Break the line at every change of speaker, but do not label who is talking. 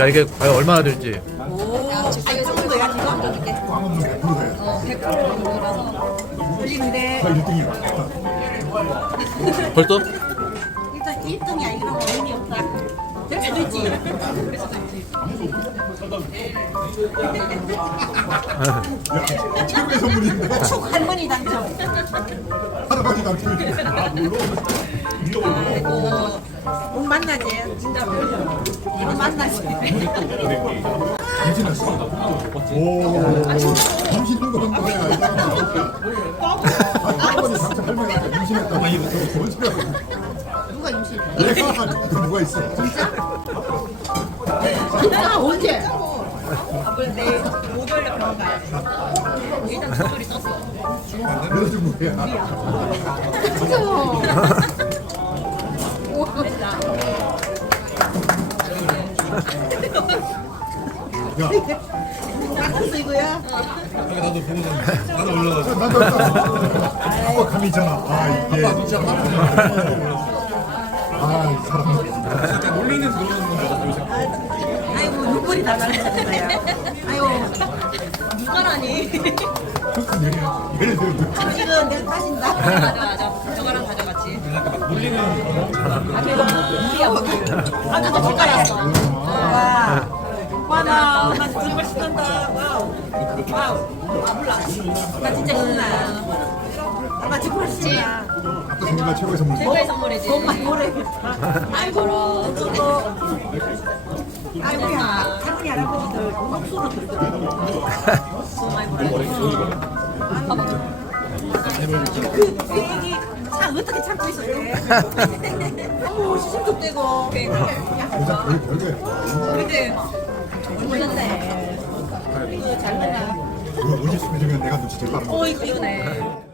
야 이게 과연 얼마나 될지
야, 지금 이거 정도 야 이거 안 줄게.
꽝은 100%야.
어, 100% 이거라서.
올리는데
1등이야.
벌써?
일단 1등이 아니라고 의미 없다. 될 수도 있지.
최고의 선물인데.
축 할머니 당첨.
할아버지 당첨이지. 아, 물론.
아이고. 꼭 만나지. 진짜 누가 임신?
내가 그 누가 있어. 진짜?
진짜 언제?
아버지 내일 목요일에 병원 가야 돼. 일단 주소리 썼어.
그래서 뭐야. 야,
깎 았어 이거야?
나도 아빠 감이 있잖아. 아, 이게. 아, 이 사람.
아이고 눈물이 다 거야. 아이고
누가라니?
예를 들어.
지금 내가 타신다.
맞아 맞아. 아 그거. 아까 저 젓가락이었어.
와. 와, 나, 나 정말 신난다. 와우. 와우.
아 몰라. 나 진짜 신나.
나 정말 신나.
아빠 생일날 최고의 선물.
최고의 선물이지.
정말 모르겠다. 아이고, 또, 아이고야, 할머니, 할아버지들 목소로 들더라고.
돈 많이 벌어.
그, 그 얘기 참 어떻게 참고 떼고.
진짜 별, 별거야.
근데
몰랐네. 이거 잘?
그거 50분 중에 내가 눈치 제일 빠른 거.
어 이거 이거네.